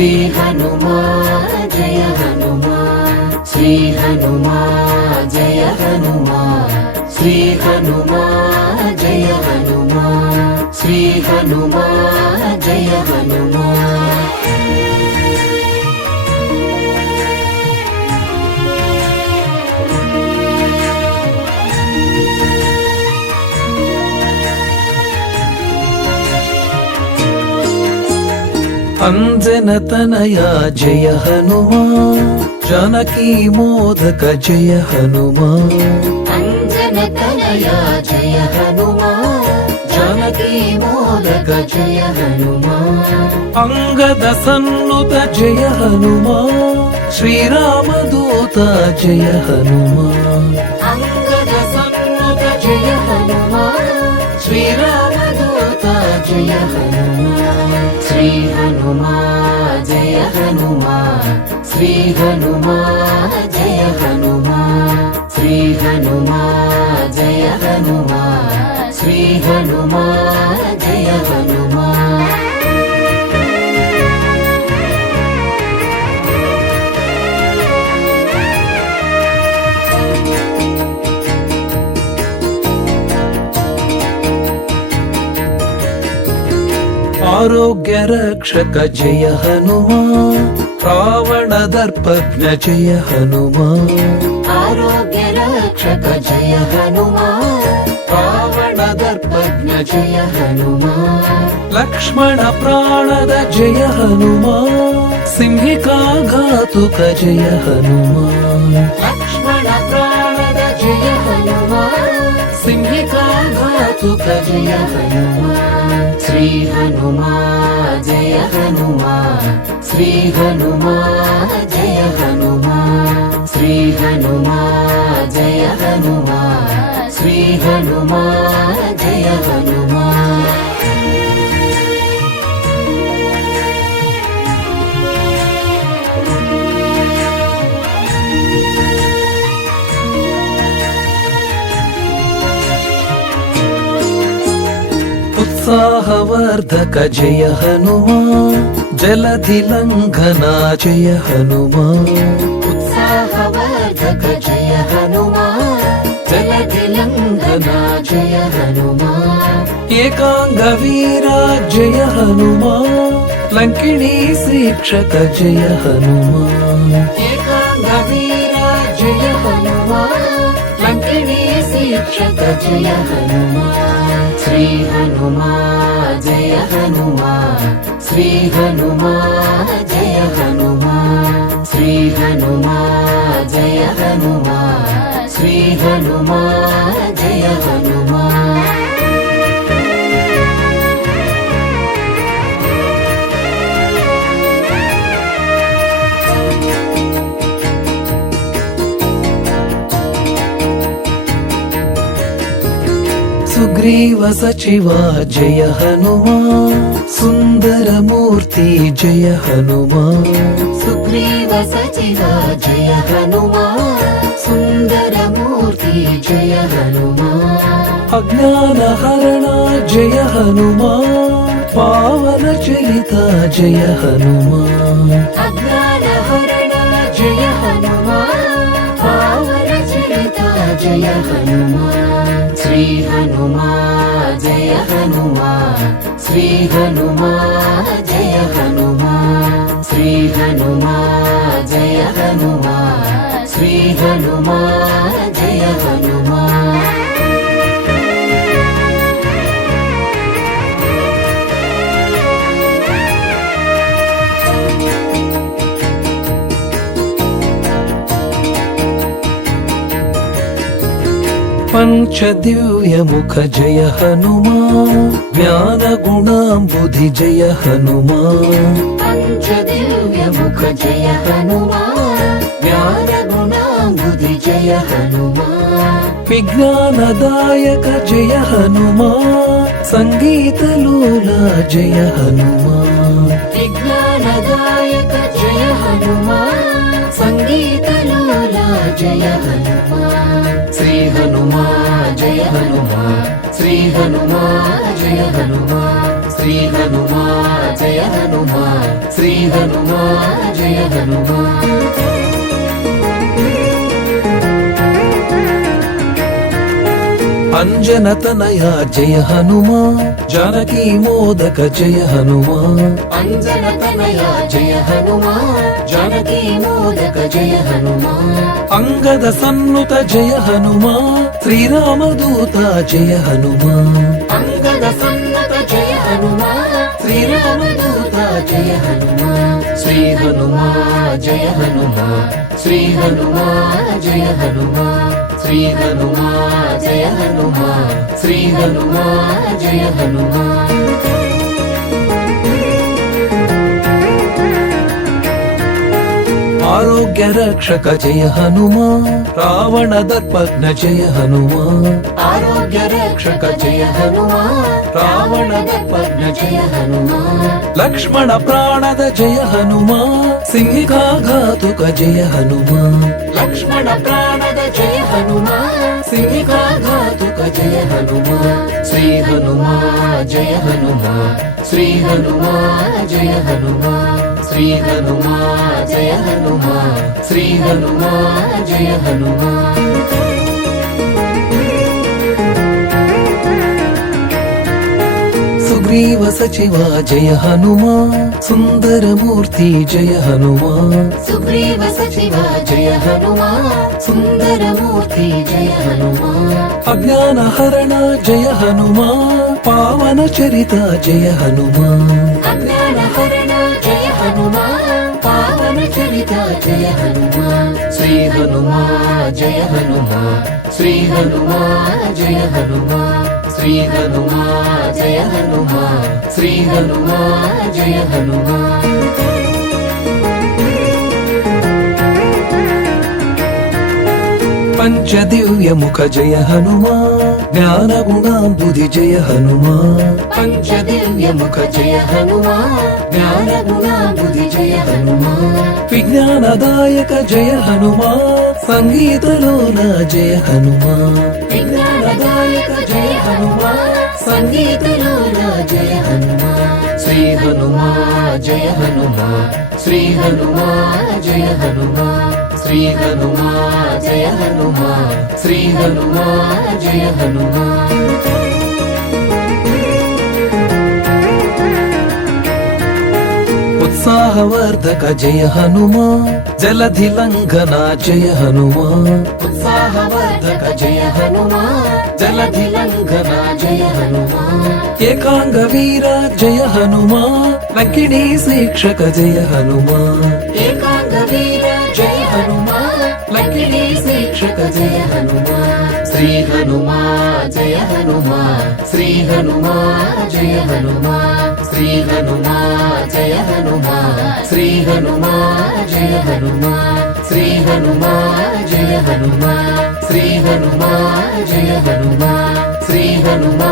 श्री हनुमान जय हनुमान, श्री हनुमान जय हनुमान, श्री हनुमान जय हनुमान, श्री हनुमान जय हनुमान। अंजन तनया जय हनुमान, जानकी मोदक जय हनुमान, अंजन तनया जय हनुमान, जानकी मोदक जय हनुमान। अंगद सन्नुत जय हनुमान, श्रीराम दूत जय हनुमान, अंगद सन्नुत जय हनुमान, श्रीराम दूत जय हनुमान। श्री हनुमान जय हनुमान, श्री हनुमान जय हनुमान, श्री हनुमान जय हनुमान, श्री हनुमान जय हनुमान। आरोग्य रक्षक जय हनुमान, रावण दर्पज्ञ जय हनुमान, आरोग्य रक्षक जय हनुमान, रावण दर्पज्ञ जय हनुमान। लक्ष्मण प्राणद जय हनुमान, सिंहिका घातुक जय हनुमान, लक्ष्मण प्राणद जय हनुमान, सिंहिका घातुक जय हनुमान। श्री हनुमान जय हनुमान, श्री हनुमान जय हनुमान, श्री हनुमान जय हनुमान, श्री हनुमान जय हनुमान। उत्साहवर्धक जय हनुमान, जलधि लंघना जय हनुमान, उत्साहवर्धक जय हनुमान, जलधि लंघना जय हनुमान। एकांग वीरा जय हनुमान, लंकिणी शिक्षक जय हनुमान, एकांग वीरा जय हनुमान, लंकिणी शिक्षक जय हनुमान। श्री हनुमान जय हनुमान, श्री हनुमान जय हनुमान, श्री हनुमान जय हनुमान, श्री हनुमान जय हनुमान। सुग्रीव सचिवा जय हनुमान, सुंदर मूर्ति जय हनुमान, सुग्रीव सचिवा जय हनुमान, सुंदर मूर्ति जय हनुमान। अज्ञान हरणा जय हनुमान, पावन चरिता जय हनुमान, अज्ञान हरणा जय हनुमान, पावन चरिता जय हनुमान। श्री हनुमान जय हनुमान, श्री हनुमान जय हनुमान, श्री हनुमान जय हनुमान, श्री हनुमान जय हनुमान। पंचदिव्य मुख जय हनुमान, ज्ञान गुणांबुधि जय हनुमान, पंचदिव्य मुख जय हनुमान, ज्ञान गुणांबुधि जय हनुमान। विज्ञानदायक जय हनुमान, संगीत लोला जय हनुमान, विज्ञानदायक जय हनुमान, संगीत लोला जय हनुमान। श्री हनुमान जय हनुमान, श्री हनुमान जय हनुमान, శ్రీ హనుమా జయ హనుమా శ్రీ హనుమా జయ హనుమా అంజనతనయ జయ హనుమా జానకీ మోదక జయ హనుమా అంజనతనయ జయ హనుమా జానకీ మోదక జయ హనుమా అంగద సన్నుత జయ హనుమా శ్రీరామదూత జయ హనుమా అంగద సన్నత జయ హనుమా శ్రీరామదూత జయ హనుమా శ్రీ హనుమా జయ హనుమా శ్రీ హనుమా జయ హనుమా శ్రీ హనుమా జయ హనుమా శ్రీ హనుమా జయ హనుమా ఆరోగ్య రక్షక జయ హనుమా రావణ దర్పజ్ఞ జయ హనుమా ఆరోగ్య రక్షక జయ హనుమా రావణ దర్పజ్ఞ జయ హనుమా లక్ష్మణ ప్రాణద జయ హనుమా సింహికాఘాతుక జయ హనుమా లక్ష్మణ ప్రాణద జయ హనుమా సింహికాఘాతుక జయ హనుమా శ్రీ హనుమా జయ హనుమా శ్రీ హనుమా జయ హనుమా శ్రీ హనుమా జయ హనుమా శ్రీ హనుమా జయ హనుమా సుగ్రీవ సచివ జయ హనుమా సుందరమూర్తి జయ హనుమా సుగ్రీవ సచివ జయ హనుమా సుందరమూర్తి జయ హనుమా అజ్ఞాన హరణ జయ హనుమా పావన చరిత జయ హనుమా అజ్ఞాన హరణ జయ హనుమా పావన చరిత జయ హనుమా శ్రీ హనుమా జయ హనుమా శ్రీ హనుమా జయ హనుమా శ్రీ హనుమా జయ హనుమా శ్రీ హనుమా జయ హనుమా పంచదివ్యముఖ జయ హనుమా జ్ఞాన గుణాంబుధి జయ హనుమా పంచదివ్యముఖ జయ హనుమా జ్ఞాన గుణాబుధి జయ హనుమా విజ్ఞానదాయక జయ హనుమా సంగీతలోల జయ హనుమా విజ్ఞానదాయక జయ హనుమా సంగీతలోల జయ హనుమా శ్రీ హనుమా జయ హనుమా శ్రీ హనుమా జయ హనుమా శ్రీ హనుమా జయ హనుమా శ్రీ హనుమా జయ హనుమా ఉత్సాహవర్ధక జయ హనుమా జలధి లంఘన జయ హనుమా ఉత్సాహవర్ధక జయ హనుమా జలధి లంఘన జయ హనుమా ఏకాంగ వీర జయ హనుమా లంకిణీ శిక్షక జయ హనుమా ఏకాంగ వీర జయ హనుమా లంకిణీ శిక్షక జయ హనుమా శ్రీ హనుమా జయ హనుమా శ్రీ హనుమా జయ హనుమా శ్రీ హనుమా జయ హనుమా శ్రీ హనుమా జయ హనుమా శ్రీ హనుమా జయ హనుమా శ్రీ హనుమా జయ హనుమా శ్రీ హనుమా